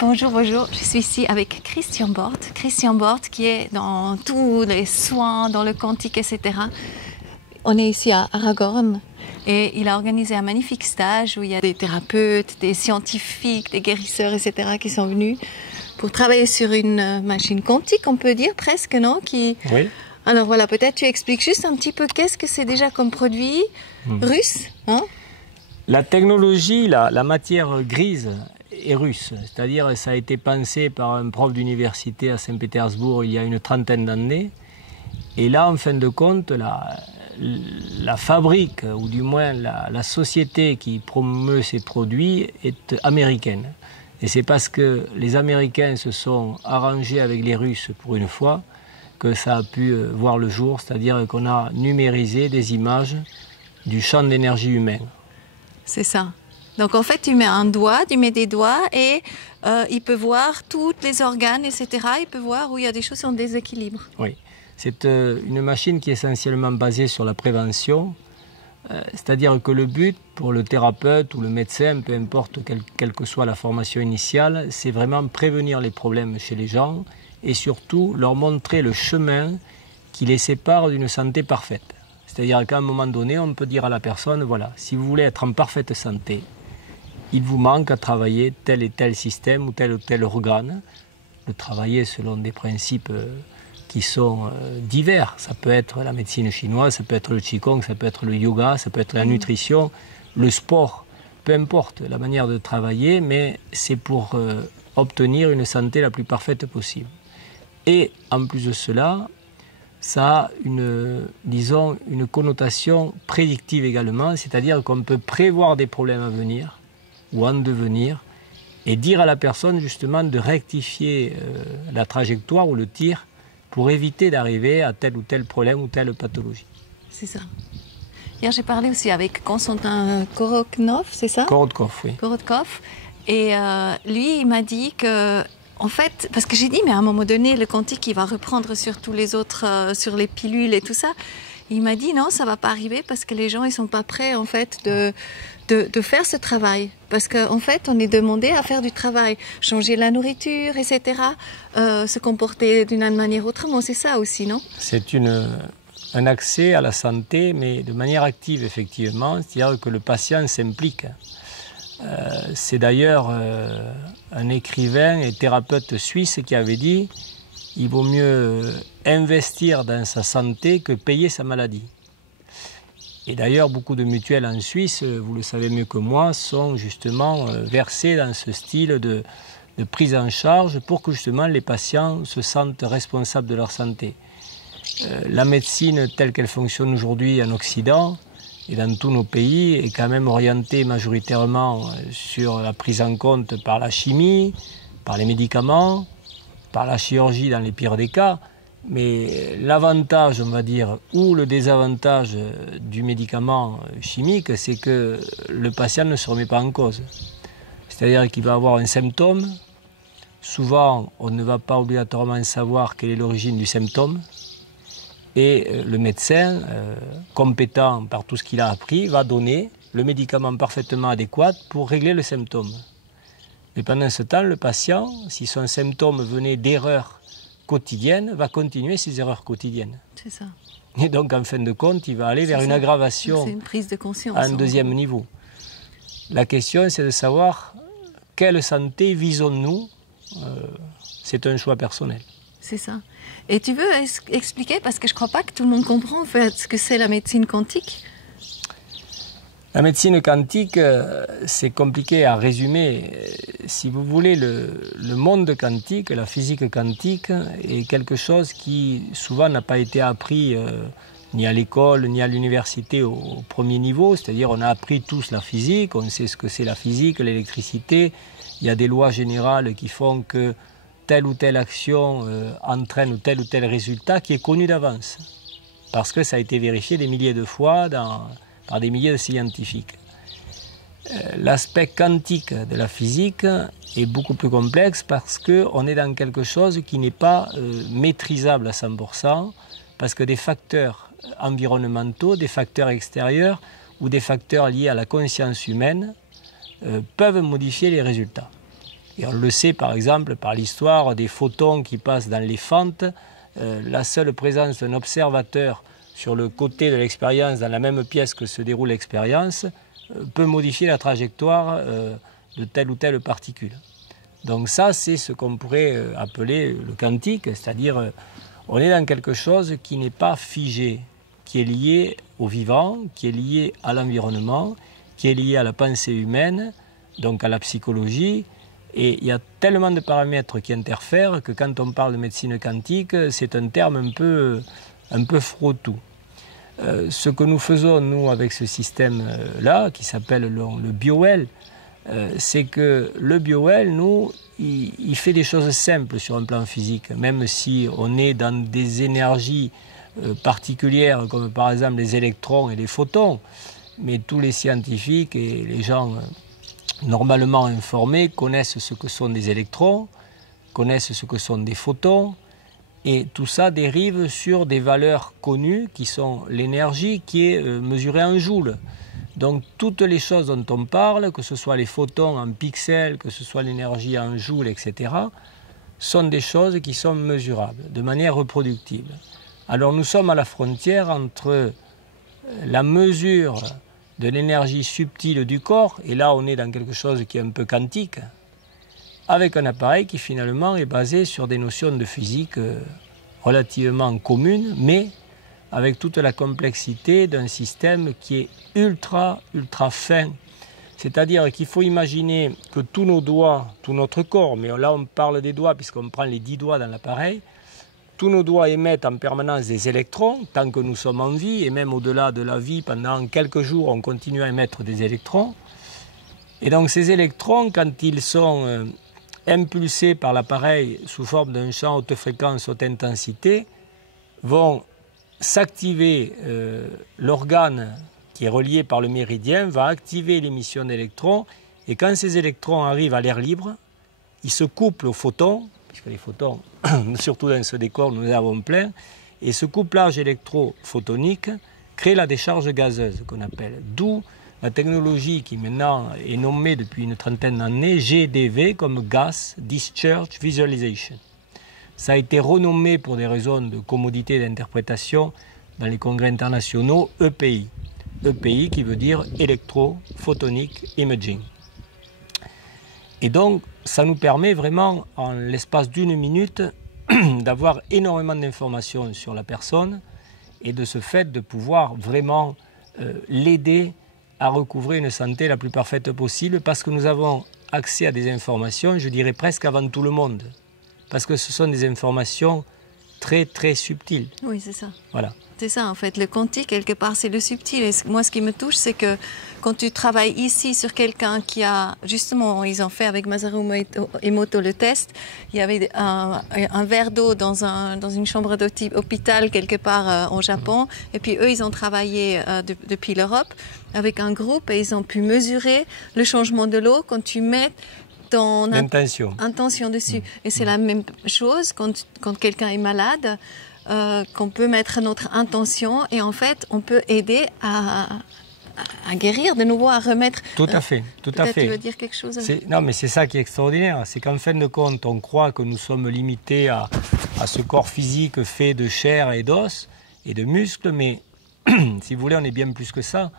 Bonjour, bonjour. Je suis ici avec Christian Bort. Christian Bort qui est dans tous les soins, dans le quantique, etc. On est ici à Aragorn et il a organisé un magnifique stage où il y a des thérapeutes, des scientifiques, des guérisseurs, etc. qui sont venus pour travailler sur une machine quantique, on peut dire presque, non? Oui. Alors voilà, peut-être tu expliques juste un petit peu qu'est-ce que c'est déjà comme produit russe, hein? La technologie, la matière grise est russe, c'est-à-dire ça a été pensé par un prof d'université à Saint-Pétersbourg il y a une trentaine d'années. Et là, en fin de compte, la fabrique, ou du moins la société qui promeut ces produits est américaine. Et c'est parce que les Américains se sont arrangés avec les Russes pour une fois que ça a pu voir le jour, c'est-à-dire qu'on a numérisé des images du champ d'énergie humain. C'est ça. Donc en fait, tu mets un doigt, tu mets des doigts et il peut voir tous les organes, etc. Il peut voir où il y a des choses en déséquilibre. Oui, c'est une machine qui est essentiellement basée sur la prévention. C'est-à-dire que le but pour le thérapeute ou le médecin, peu importe quelle que soit la formation initiale, c'est vraiment prévenir les problèmes chez les gens et surtout leur montrer le chemin qui les sépare d'une santé parfaite. C'est-à-dire qu'à un moment donné, on peut dire à la personne, voilà, si vous voulez être en parfaite santé, il vous manque à travailler tel et tel système ou tel organe, le travailler selon des principes qui sont divers. Ça peut être la médecine chinoise, ça peut être le qigong, ça peut être le yoga, ça peut être la nutrition, le sport, peu importe la manière de travailler, mais c'est pour obtenir une santé la plus parfaite possible. Et en plus de cela, ça a disons, une connotation prédictive également, c'est-à-dire qu'on peut prévoir des problèmes à venir ou en devenir et dire à la personne justement de rectifier la trajectoire ou le tir pour éviter d'arriver à tel ou tel problème ou telle pathologie. C'est ça. Hier, j'ai parlé aussi avec Konstantin Korotkov, c'est ça? Korotkov, oui. Korotkov. Et lui, il m'a dit que, en fait, parce que j'ai dit, mais à un moment donné, le quantique, il va reprendre sur tous les autres, sur les pilules et tout ça. Il m'a dit, non, ça va pas arriver parce que les gens, ils sont pas prêts, en fait, de faire ce travail. Parce qu'en fait, on est demandé à faire du travail, changer la nourriture, etc., se comporter d'une manière autrement. C'est ça aussi, non? C'est un accès à la santé, mais de manière active, effectivement. C'est-à-dire que le patient s'implique. C'est d'ailleurs un écrivain et thérapeute suisse qui avait dit « Il vaut mieux investir dans sa santé que payer sa maladie ». Et d'ailleurs, beaucoup de mutuelles en Suisse, vous le savez mieux que moi, sont justement versées dans ce style de prise en charge pour que justement les patients se sentent responsables de leur santé. La médecine telle qu'elle fonctionne aujourd'hui en Occident et dans tous nos pays est quand même orientée majoritairement sur la prise en compte par la chimie, par les médicaments, par la chirurgie dans les pires des cas. Mais l'avantage, on va dire, ou le désavantage du médicament chimique, c'est que le patient ne se remet pas en cause. C'est-à-dire qu'il va avoir un symptôme. Souvent, on ne va pas obligatoirement savoir quelle est l'origine du symptôme. Et le médecin, compétent par tout ce qu'il a appris, va donner le médicament parfaitement adéquat pour régler le symptôme. Mais pendant ce temps, le patient, si son symptôme venait d'erreurs quotidienne, va continuer ses erreurs quotidiennes. C'est ça. Et donc, en fin de compte, il va aller vers une aggravation une prise de conscience, à un deuxième niveau. La question, c'est de savoir quelle santé visons-nous. C'est un choix personnel. C'est ça. Et tu veux expliquer, parce que je ne crois pas que tout le monde comprend en fait ce que c'est la médecine quantique. La médecine quantique, c'est compliqué à résumer. Si vous voulez, le monde quantique, la physique quantique, est quelque chose qui souvent n'a pas été appris ni à l'école, ni à l'université au premier niveau. C'est-à-dire on a appris tous la physique, on sait ce que c'est la physique, l'électricité. Il y a des lois générales qui font que telle ou telle action entraîne tel ou tel résultat qui est connu d'avance. Parce que ça a été vérifié des milliers de fois par des milliers de scientifiques. L'aspect quantique de la physique est beaucoup plus complexe parce qu'on est dans quelque chose qui n'est pas maîtrisable à 100%, parce que des facteurs environnementaux, des facteurs extérieurs ou des facteurs liés à la conscience humaine peuvent modifier les résultats. Et on le sait par exemple par l'histoire des photons qui passent dans les fentes. La seule présence d'un observateur sur le côté de l'expérience, dans la même pièce que se déroule l'expérience, peut modifier la trajectoire de telle ou telle particule. Donc ça, c'est ce qu'on pourrait appeler le quantique, c'est-à-dire on est dans quelque chose qui n'est pas figé, qui est lié au vivant, qui est lié à l'environnement, qui est lié à la pensée humaine, donc à la psychologie. Et il y a tellement de paramètres qui interfèrent que quand on parle de médecine quantique, c'est un terme un peu frottou. Ce que nous faisons, nous, avec ce système-là, qui s'appelle le BioWell, c'est que le BioWell, nous, il fait des choses simples sur un plan physique, même si on est dans des énergies particulières, comme par exemple les électrons et les photons. Mais tous les scientifiques et les gens normalement informés connaissent ce que sont des électrons, connaissent ce que sont des photons, et tout ça dérive sur des valeurs connues qui sont l'énergie qui est mesurée en joules. Donc toutes les choses dont on parle, que ce soit les photons en pixels, que ce soit l'énergie en joules, etc., sont des choses qui sont mesurables de manière reproductible. Alors nous sommes à la frontière entre la mesure de l'énergie subtile du corps, et là on est dans quelque chose qui est un peu quantique, avec un appareil qui finalement est basé sur des notions de physique relativement communes, mais avec toute la complexité d'un système qui est ultra fin. C'est-à-dire qu'il faut imaginer que tous nos doigts, tout notre corps, mais là on parle des doigts puisqu'on prend les 10 doigts dans l'appareil, tous nos doigts émettent en permanence des électrons tant que nous sommes en vie, et même au-delà de la vie, pendant quelques jours, on continue à émettre des électrons. Et donc ces électrons, quand ils sont impulsés par l'appareil sous forme d'un champ haute fréquence, haute intensité, vont s'activer, l'organe qui est relié par le méridien va activer l'émission d'électrons, et quand ces électrons arrivent à l'air libre, ils se couplent aux photons, puisque les photons, surtout dans ce décor, nous en avons plein, et ce couplage électro-photonique crée la décharge gazeuse qu'on appelle, d'où la technologie qui maintenant est nommée depuis une trentaine d'années GDV comme Gas Discharge Visualization. Ça a été renommé pour des raisons de commodité d'interprétation dans les congrès internationaux EPI. EPI qui veut dire Electro-Photonic Imaging. Et donc, ça nous permet vraiment, en l'espace d'une minute, d'avoir énormément d'informations sur la personne et de ce fait de pouvoir vraiment l'aider à recouvrer une santé la plus parfaite possible, parce que nous avons accès à des informations, je dirais presque avant tout le monde, parce que ce sont des informations très subtiles. Oui, c'est ça. Voilà. C'est ça, en fait. Le quantique, quelque part, c'est le subtil. Et moi, ce qui me touche, c'est que quand tu travailles ici sur quelqu'un qui a, justement, ils ont fait avec Masaru Emoto le test, il y avait un verre d'eau dans une chambre d'hôpital quelque part au Japon. Et puis, eux, ils ont travaillé depuis l'Europe avec un groupe, et ils ont pu mesurer le changement de l'eau quand tu mets ton intention dessus. Et c'est la même chose quand quelqu'un est malade, qu'on peut mettre notre intention, et en fait, on peut aider à guérir de nouveau, à remettre... Tout à fait. Tu veux dire quelque chose? Non, mais c'est ça qui est extraordinaire. C'est qu'en fin de compte, on croit que nous sommes limités à ce corps physique fait de chair et d'os et de muscles, mais si vous voulez, on est bien plus que ça.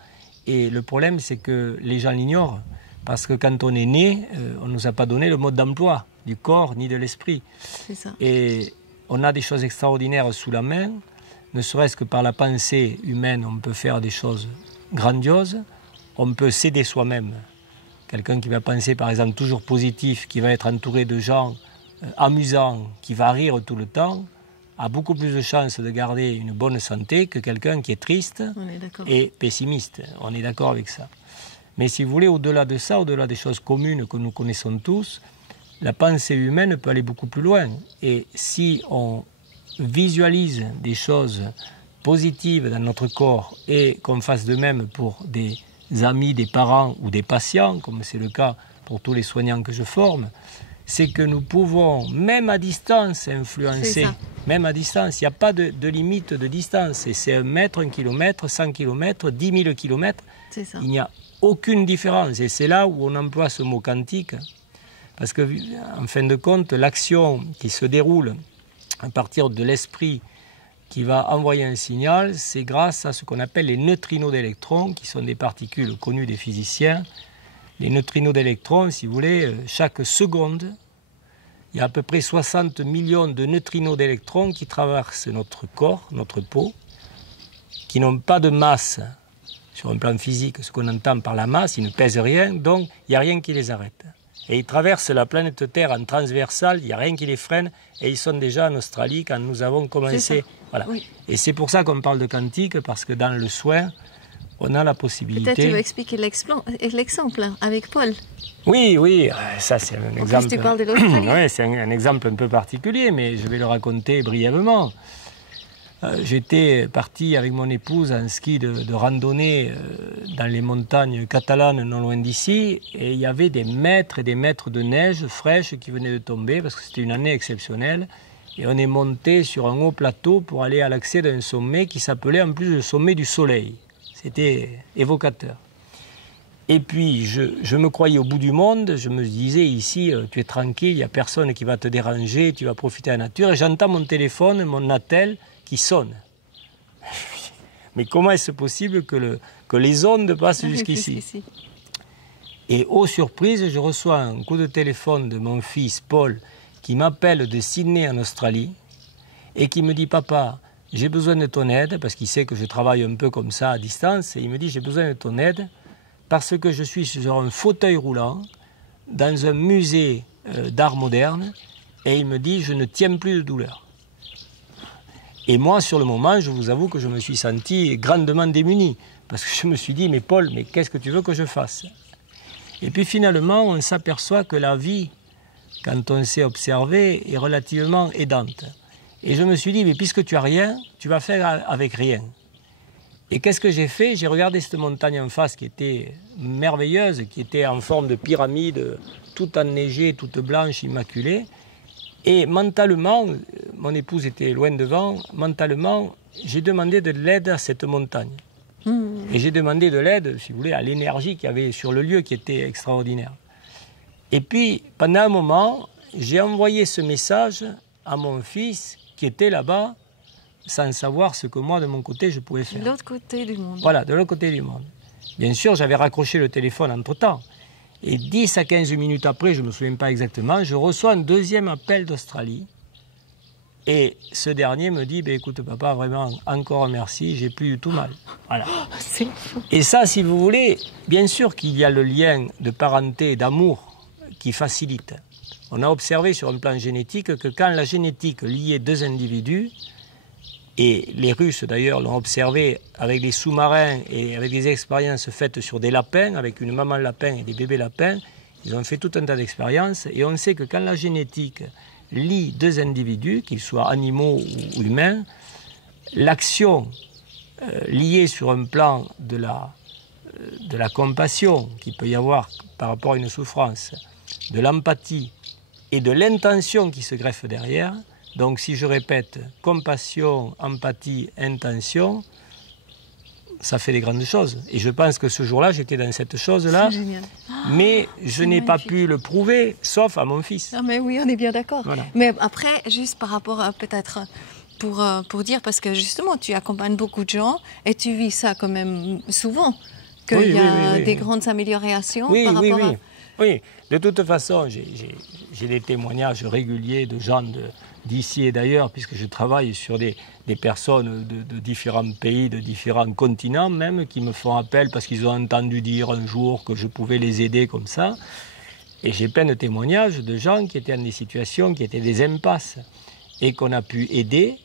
Et le problème, c'est que les gens l'ignorent. Parce que quand on est né, on ne nous a pas donné le mode d'emploi du corps ni de l'esprit. C'est ça. Et on a des choses extraordinaires sous la main, ne serait-ce que par la pensée humaine, on peut faire des choses grandioses, on peut s'aider soi-même. Quelqu'un qui va penser par exemple toujours positif, qui va être entouré de gens amusants, qui va rire tout le temps, a beaucoup plus de chances de garder une bonne santé que quelqu'un qui est triste et pessimiste. On est d'accord avec ça. Mais si vous voulez, au-delà de ça, au-delà des choses communes que nous connaissons tous, la pensée humaine peut aller beaucoup plus loin. Et si on visualise des choses positives dans notre corps et qu'on fasse de même pour des amis, des parents ou des patients, comme c'est le cas pour tous les soignants que je forme, c'est que nous pouvons, même à distance, influencer. Même à distance, il n'y a pas de limite de distance. C'est 1 mètre, 1 kilomètre, 100 kilomètres, 10 000 kilomètres. Il n'y a aucune différence. Et c'est là où on emploie ce mot quantique. Parce que, en fin de compte, l'action qui se déroule à partir de l'esprit qui va envoyer un signal, c'est grâce à ce qu'on appelle les neutrinos d'électrons, qui sont des particules connues des physiciens. Les neutrinos d'électrons, si vous voulez, chaque seconde, il y a à peu près 60 millions de neutrinos d'électrons qui traversent notre corps, notre peau, qui n'ont pas de masse sur un plan physique, ce qu'on entend par la masse, ils ne pèsent rien, donc il n'y a rien qui les arrête. Et ils traversent la planète Terre en transversale, il n'y a rien qui les freine, et ils sont déjà en Australie quand nous avons commencé. Voilà. Oui. Et c'est pour ça qu'on parle de quantique, parce que dans le soin, on a la possibilité... Peut-être tu veux expliquer l'exemple avec Paul. Oui, ça c'est un exemple... Tu parles de l'Australie. Oui, c'est un exemple un peu particulier, mais je vais le raconter brièvement. J'étais parti avec mon épouse en ski de randonnée dans les montagnes catalanes non loin d'ici, et il y avait des mètres et des mètres de neige fraîche qui venaient de tomber, parce que c'était une année exceptionnelle, et on est monté sur un haut plateau pour aller à l'accès d'un sommet qui s'appelait en plus le sommet du soleil. C'était évocateur. Et puis, je me croyais au bout du monde, je me disais, ici, tu es tranquille, il n'y a personne qui va te déranger, tu vas profiter de la nature. Et j'entends mon téléphone, mon attel, qui sonne. Mais comment est-ce possible que les ondes passent jusqu'ici? Et aux surprises, je reçois un coup de téléphone de mon fils, Paul, qui m'appelle de Sydney en Australie, et qui me dit, papa, j'ai besoin de ton aide, parce qu'il sait que je travaille un peu comme ça à distance, et il me dit, j'ai besoin de ton aide, parce que je suis sur un fauteuil roulant, dans un musée d'art moderne, et il me dit, je ne tiens plus de douleur. Et moi, sur le moment, je vous avoue que je me suis senti grandement démuni, parce que je me suis dit, mais Paul, mais qu'est-ce que tu veux que je fasse? Et puis finalement, on s'aperçoit que la vie, quand on sait observer, est relativement aidante. Et je me suis dit, mais puisque tu n'as rien, tu vas faire avec rien. Et qu'est-ce que j'ai fait? J'ai regardé cette montagne en face qui était merveilleuse, qui était en forme de pyramide, toute enneigée, toute blanche, immaculée. Et mentalement, mon épouse était loin devant, mentalement, j'ai demandé de l'aide à cette montagne. Et j'ai demandé de l'aide, si vous voulez, à l'énergie qu'il y avait sur le lieu qui était extraordinaire. Et puis, pendant un moment, j'ai envoyé ce message à mon fils qui était là-bas, sans savoir ce que moi, de mon côté, je pouvais faire. De l'autre côté du monde. Voilà, de l'autre côté du monde. Bien sûr, j'avais raccroché le téléphone entre-temps. Et 10 à 15 minutes après, je ne me souviens pas exactement, je reçois un deuxième appel d'Australie. Et ce dernier me dit, écoute papa, vraiment, encore merci, j'ai plus du tout mal. Voilà. Et ça, si vous voulez, bien sûr qu'il y a le lien de parenté, d'amour qui facilite. On a observé sur un plan génétique que quand la génétique liait deux individus, et les Russes d'ailleurs l'ont observé avec des sous-marins et avec des expériences faites sur des lapins, avec une maman lapin et des bébés lapins, ils ont fait tout un tas d'expériences et on sait que quand la génétique lie deux individus, qu'ils soient animaux ou humains, l'action liée sur un plan de la compassion qu'il peut y avoir par rapport à une souffrance, de l'empathie et de l'intention qui se greffe derrière. Donc si je répète, compassion, empathie, intention, ça fait des grandes choses. Et je pense que ce jour-là, j'étais dans cette chose-là, mais je n'ai pas pu le prouver, sauf à mon fils. Ah mais oui, on est bien d'accord. Voilà. Mais après, juste par rapport à peut-être, pour dire, parce que justement, tu accompagnes beaucoup de gens, et tu vis ça quand même souvent, qu'il y a des grandes améliorations par rapport à... Oui, de toute façon, j'ai des témoignages réguliers de gens d'ici et d'ailleurs, puisque je travaille sur des personnes de différents pays, de différents continents même, qui me font appel parce qu'ils ont entendu dire un jour que je pouvais les aider comme ça. Et j'ai plein de témoignages de gens qui étaient dans des situations qui étaient des impasses et qu'on a pu aider,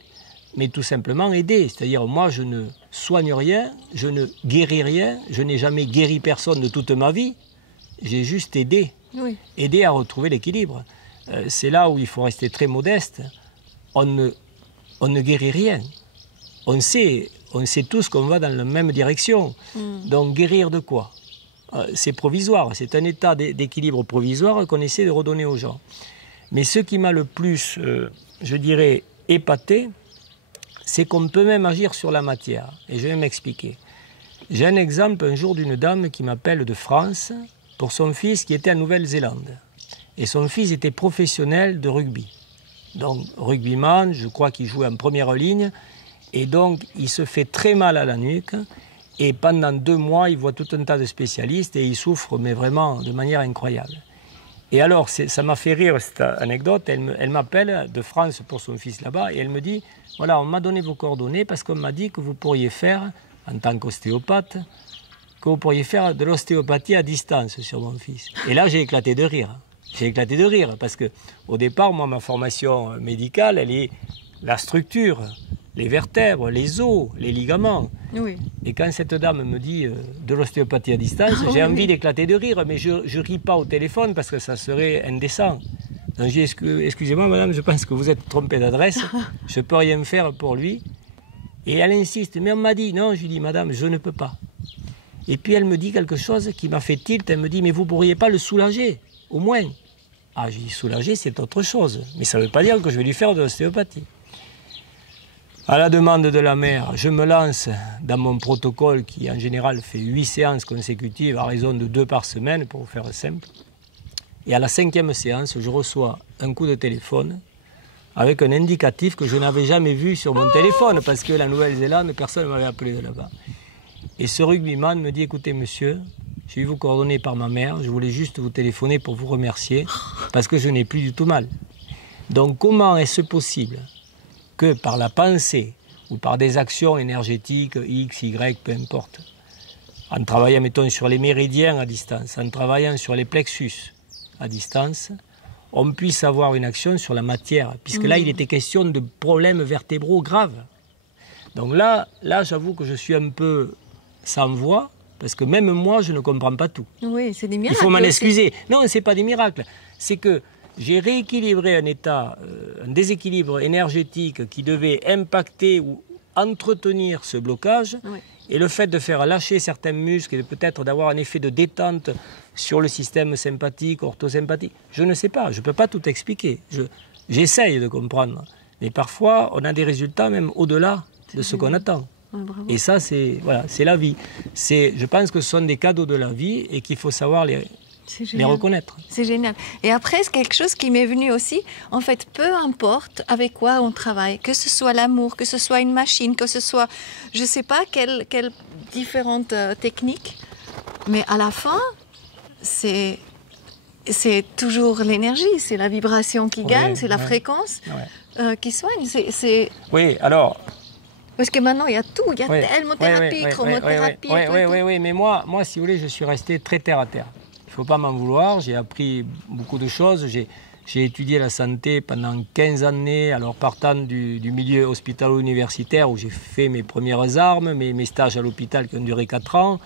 mais tout simplement aider. C'est-à-dire, moi, je ne soigne rien, je ne guéris rien, je n'ai jamais guéri personne de toute ma vie. J'ai juste aidé, aider à retrouver l'équilibre. C'est là où il faut rester très modeste. On ne guérit rien. On sait tous qu'on va dans la même direction. Donc guérir de quoi? C'est provisoire, c'est un état d'équilibre provisoire qu'on essaie de redonner aux gens. Mais ce qui m'a le plus, je dirais, épaté, c'est qu'on peut même agir sur la matière. Et je vais m'expliquer. J'ai un exemple un jour d'une dame qui m'appelle de France, pour son fils qui était en Nouvelle-Zélande. Et son fils était professionnel de rugby. Donc, rugbyman, je crois qu'il jouait en première ligne. Et donc, il se fait très mal à la nuque. Et pendant 2 mois, il voit tout un tas de spécialistes et il souffre, mais vraiment de manière incroyable. Et alors, ça m'a fait rire cette anecdote. Elle m'appelle de France pour son fils là-bas et elle me dit, voilà, on m'a donné vos coordonnées parce qu'on m'a dit que vous pourriez faire, en tant qu'ostéopathe, que vous pourriez faire de l'ostéopathie à distance sur mon fils. Et là, j'ai éclaté de rire. J'ai éclaté de rire parce que au départ, moi, ma formation médicale, elle est la structure, les vertèbres, les os, les ligaments. Oui. Et quand cette dame me dit de l'ostéopathie à distance, j'ai envie d'éclater de rire, mais je ne ris pas au téléphone parce que ça serait indécent. Donc j'ai dit, excusez-moi madame, je pense que vous êtes trompée d'adresse, je ne peux rien faire pour lui. Et elle insiste, mais on m'a dit, non, je lui dis, madame, je ne peux pas. Et puis elle me dit quelque chose qui m'a fait tilt, elle me dit, mais vous ne pourriez pas le soulager, au moins. Ah, je dis, soulager, c'est autre chose, mais ça ne veut pas dire que je vais lui faire de l'ostéopathie. À la demande de la mère, je me lance dans mon protocole qui en général fait 8 séances consécutives à raison de 2 par semaine, pour faire simple. Et à la 5e séance, je reçois un coup de téléphone avec un indicatif que je n'avais jamais vu sur mon téléphone parce que la Nouvelle-Zélande, personne ne m'avait appelé de là-bas. Et ce rugbyman me dit, écoutez monsieur, j'ai eu vos coordonnées par ma mère, je voulais juste vous téléphoner pour vous remercier parce que je n'ai plus du tout mal. Donc comment est-ce possible que par la pensée ou par des actions énergétiques X, Y, peu importe, en travaillant, mettons, sur les méridiens à distance, en travaillant sur les plexus à distance, on puisse avoir une action sur la matière, puisque là, il était question de problèmes vertébraux graves. Donc là j'avoue que je suis un peu sans voix, parce que même moi, je ne comprends pas tout. Oui, c'est des miracles. Il faut m'en excuser. Non, ce n'est pas des miracles. C'est que j'ai rééquilibré un déséquilibre énergétique qui devait impacter ou entretenir ce blocage. Oui. Et le fait de faire lâcher certains muscles et peut-être d'avoir un effet de détente sur le système sympathique, orthosympathique, je ne sais pas, je ne peux pas tout expliquer. J'essaye de comprendre. Mais parfois, on a des résultats même au-delà de ce qu'on attend. Ouais, et ça, c'est la vie. Je pense que ce sont des cadeaux de la vie et qu'il faut savoir les reconnaître. C'est génial. Et après, c'est quelque chose qui m'est venu aussi. En fait, peu importe avec quoi on travaille, que ce soit l'amour, que ce soit une machine, que ce soit, je ne sais pas, quelles différentes techniques, mais à la fin, c'est toujours l'énergie, c'est la vibration qui gagne, c'est la fréquence qui soigne. Oui, alors... Parce que maintenant, il y a tout, il y a thermothérapie, chromothérapie... Oui, mais moi, si vous voulez, je suis resté très terre à terre. Il ne faut pas m'en vouloir, j'ai appris beaucoup de choses, j'ai étudié la santé pendant 15 années, alors partant du milieu hospitalo-universitaire où j'ai fait mes premières armes, mes stages à l'hôpital qui ont duré 4 ans.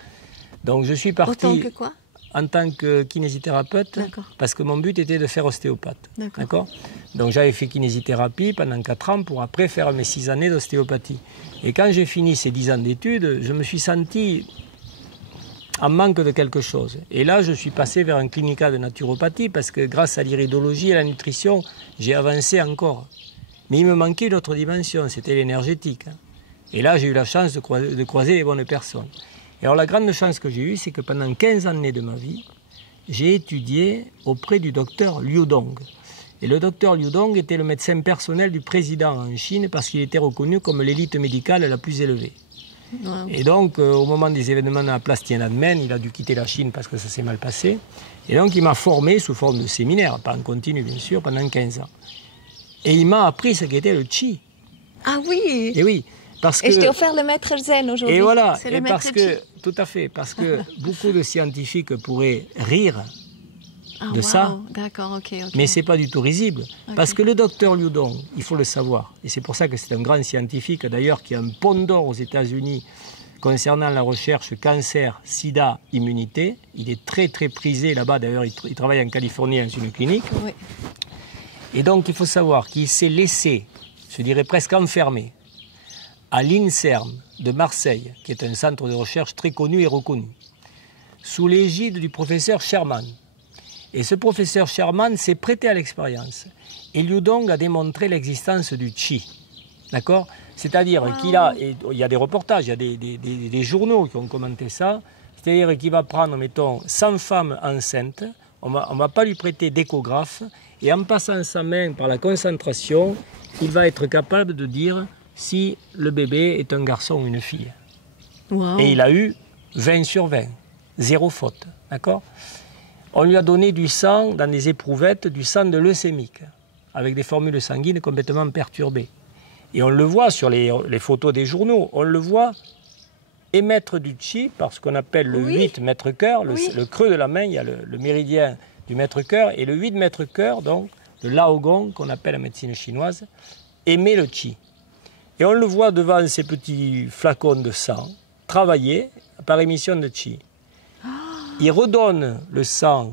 Donc je suis parti... En tant que quoi ? En tant que kinésithérapeute, parce que mon but était de faire ostéopathe. D'accord. Donc j'avais fait kinésithérapie pendant 4 ans pour après faire mes 6 années d'ostéopathie. Et quand j'ai fini ces 10 ans d'études, je me suis senti en manque de quelque chose. Et là, je suis passé vers un clinicat de naturopathie parce que grâce à l'iridologie et à la nutrition, j'ai avancé encore. Mais il me manquait une autre dimension, c'était l'énergétique. Et là, j'ai eu la chance de croiser les bonnes personnes. Et alors la grande chance que j'ai eue, c'est que pendant 15 années de ma vie, j'ai étudié auprès du docteur Liu Dong. Et le docteur Liu Dong était le médecin personnel du président en Chine parce qu'il était reconnu comme l'élite médicale la plus élevée. Wow. Et donc, au moment des événements de la place Tiananmen, il a dû quitter la Chine parce que ça s'est mal passé. Et donc, il m'a formé sous forme de séminaire, pas en continu bien sûr, pendant 15 ans. Et il m'a appris ce qu'était le Qi. Ah oui. Et oui. Parce que... Et je t'ai offert le maître Zen aujourd'hui. Et voilà, et parce que, tout à fait, parce que beaucoup de scientifiques pourraient rire de ça, mais ce n'est pas du tout risible. Parce que le docteur Liu Dong, il faut le savoir, et c'est pour ça que c'est un grand scientifique, d'ailleurs, qui a un pont d'or aux États-Unis concernant la recherche cancer, sida, immunité. Il est très très prisé là-bas, d'ailleurs, il travaille en Californie dans une clinique. Oui. Et donc, il faut savoir qu'il s'est laissé, je dirais presque enfermé, à l'INSERM de Marseille, qui est un centre de recherche très connu et reconnu, sous l'égide du professeur Sherman. Et ce professeur Sherman s'est prêté à l'expérience. Et Liu Dong a démontré l'existence du Qi. D'accord ? C'est-à-dire qu'il a, et il y a des reportages, il y a des journaux qui ont commenté ça, c'est-à-dire qu'il va prendre, mettons, 100 femmes enceintes, on ne va pas lui prêter d'échographe, et en passant sa main par la concentration, il va être capable de dire si le bébé est un garçon ou une fille. Wow. Et il a eu 20 sur 20, 0 faute, d'accord? On lui a donné du sang dans des éprouvettes, du sang de leucémique, avec des formules sanguines complètement perturbées. Et on le voit sur les photos des journaux, on le voit émettre du chi par ce qu'on appelle le 8 mètres cœur, le creux de la main, il y a le méridien du mètre cœur, et le 8 mètres cœur, donc le laogong qu'on appelle en médecine chinoise, émet le chi. Et on le voit devant ces petits flacons de sang, travailler par émission de chi. Il redonne le sang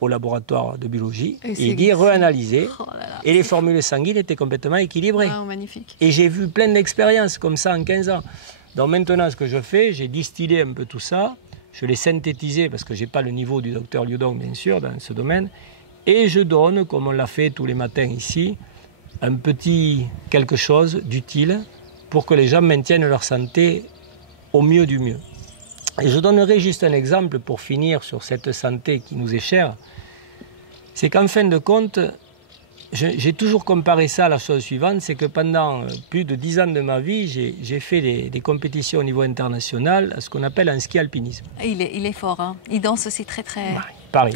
au laboratoire de biologie et il dit réanalyser. Oh là là, et les formules sanguines étaient complètement équilibrées. Wow, magnifique. Et j'ai vu plein d'expériences comme ça en 15 ans. Donc maintenant, ce que je fais, j'ai distillé un peu tout ça, je l'ai synthétisé parce que je n'ai pas le niveau du docteur Liudong, bien sûr, dans ce domaine, et je donne, comme on l'a fait tous les matins ici, un petit quelque chose d'utile pour que les gens maintiennent leur santé au mieux du mieux. Et je donnerai juste un exemple pour finir sur cette santé qui nous est chère. C'est qu'en fin de compte, j'ai toujours comparé ça à la chose suivante, c'est que pendant plus de 10 ans de ma vie, j'ai fait des compétitions au niveau international, ce qu'on appelle un ski alpinisme. Il est fort, hein. Il danse aussi très très... Pareil.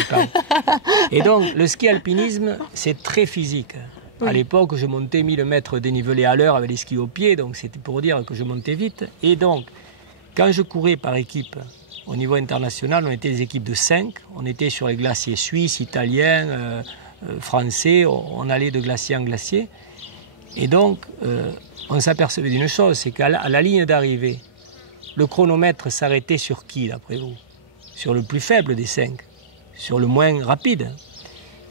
Et donc, le ski alpinisme, c'est très physique. Oui. À l'époque, je montais 1000 mètres dénivelés à l'heure avec les skis aux pieds, donc c'était pour dire que je montais vite. Et donc, quand je courais par équipe au niveau international, on était des équipes de 5. On était sur les glaciers suisses, italiens, français. On allait de glacier en glacier. Et donc, on s'apercevait d'une chose, c'est qu'à la ligne d'arrivée, le chronomètre s'arrêtait sur qui, d'après vous? Sur le plus faible des 5, sur le moins rapide.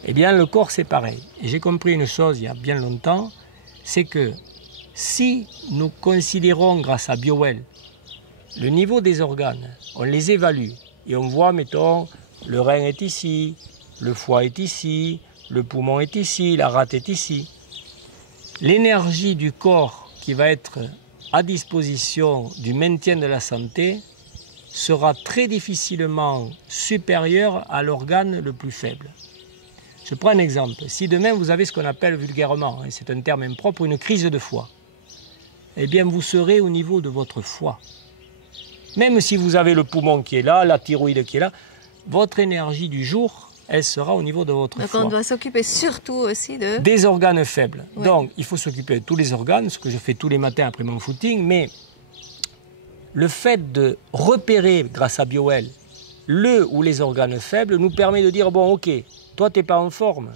Eh bien, le corps, c'est pareil. Et j'ai compris une chose il y a bien longtemps, c'est que si nous considérons, grâce à BioWell, le niveau des organes, on les évalue et on voit, mettons, le rein est ici, le foie est ici, le poumon est ici, la rate est ici. L'énergie du corps qui va être à disposition du maintien de la santé sera très difficilement supérieure à l'organe le plus faible. Je prends un exemple. Si demain vous avez ce qu'on appelle vulgairement, et c'est un terme impropre, une crise de foie, eh bien vous serez au niveau de votre foie. Même si vous avez le poumon qui est là, la thyroïde qui est là, votre énergie du jour, elle sera au niveau de votre foie. Donc on doit s'occuper surtout aussi des organes faibles. Oui. Donc il faut s'occuper de tous les organes, ce que je fais tous les matins après mon footing, mais le fait de repérer, grâce à BioWell, le ou les organes faibles nous permet de dire, bon ok, toi tu n'es pas en forme,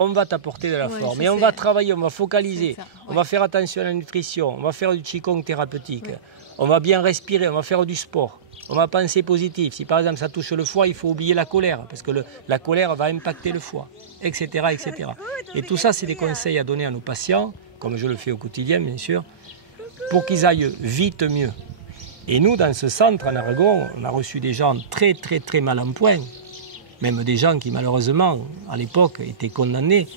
on va t'apporter de la forme, et on va travailler, on va focaliser, on va faire attention à la nutrition, on va faire du qigong thérapeutique, on va bien respirer, on va faire du sport, on va penser positif. Si par exemple ça touche le foie, il faut oublier la colère, parce que la colère va impacter le foie, etc. etc. Et tout ça, c'est des conseils à donner à nos patients, comme je le fais au quotidien bien sûr, pour qu'ils aillent vite mieux. Et nous, dans ce centre en Aragon, on a reçu des gens très très très mal en point, même des gens qui malheureusement, à l'époque, étaient condamnés.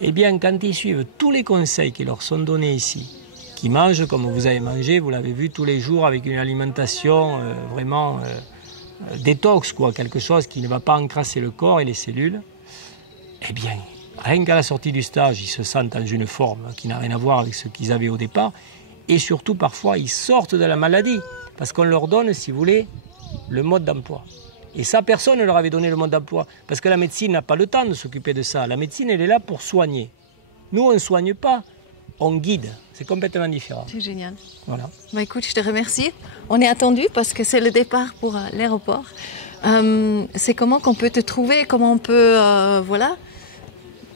Eh bien, quand ils suivent tous les conseils qui leur sont donnés ici, qui mangent comme vous avez mangé, vous l'avez vu tous les jours, avec une alimentation vraiment détox, quoi, quelque chose qui ne va pas encrasser le corps et les cellules, eh bien, rien qu'à la sortie du stage, ils se sentent dans une forme qui n'a rien à voir avec ce qu'ils avaient au départ. Et surtout, parfois, ils sortent de la maladie, parce qu'on leur donne, si vous voulez, le mode d'emploi. Et ça, personne ne leur avait donné le mode d'emploi, parce que la médecine n'a pas le temps de s'occuper de ça. La médecine, elle est là pour soigner. Nous, on ne soigne pas, on guide. C'est complètement différent. C'est génial. Voilà. Bah, écoute, je te remercie. On est attendu parce que c'est le départ pour l'aéroport. C'est comment qu'on peut te trouver, comment on peut, voilà.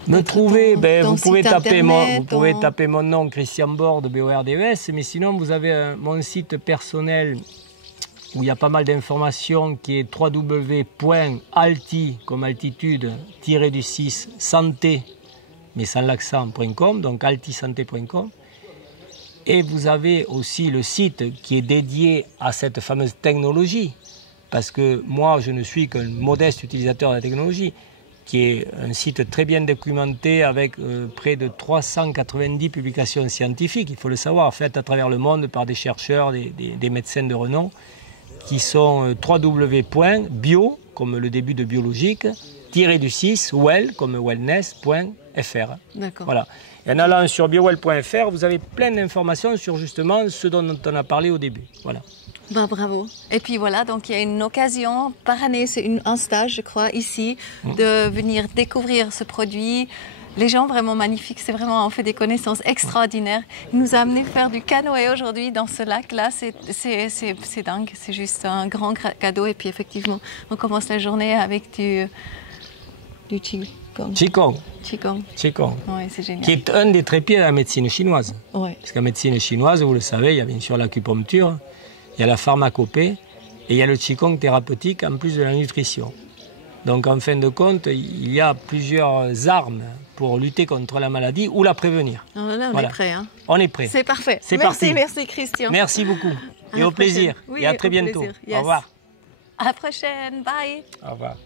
Me trouver, vous pouvez taper mon nom, Christian Borde, BORDES, mais sinon vous avez mon site personnel où il y a pas mal d'informations qui est www.alti, comme altitude, -du6, santé, mais sans l'accent.com, donc altisanté.com. Et vous avez aussi le site qui est dédié à cette fameuse technologie, parce que moi je ne suis qu'un modeste utilisateur de la technologie, qui est un site très bien documenté avec près de 390 publications scientifiques, il faut le savoir, faites à travers le monde par des chercheurs, des médecins de renom, qui sont www.bio, comme le début de biologique, _du6, well, comme wellness.fr. D'accord. Voilà. Et en allant sur biowell.fr, vous avez plein d'informations sur justement ce dont on a parlé au début. Voilà. Bah, bravo. Et puis voilà, donc il y a une occasion par année, c'est un stage, je crois, ici, de venir découvrir ce produit. Les gens vraiment magnifiques, c'est vraiment, on fait des connaissances extraordinaires. Il nous a amené faire du canoë aujourd'hui dans ce lac-là, c'est dingue, c'est juste un grand cadeau. Et puis effectivement, on commence la journée avec du Qigong. Qigong. Oui, c'est génial. Qui est un des trépieds de la médecine chinoise. Ouais. Parce qu'en médecine chinoise, vous le savez, il y a bien sûr l'acupuncture, il y a la pharmacopée et il y a le Qigong thérapeutique en plus de la nutrition. Donc en fin de compte, il y a plusieurs armes pour lutter contre la maladie ou la prévenir. Alors là, on est prêt. Hein. On est prêt. C'est parfait. C'est parti. Merci Christian. Merci beaucoup. Et au plaisir. Oui, et à très bientôt. Plaisir. Yes. Au revoir. À la prochaine. Bye. Au revoir.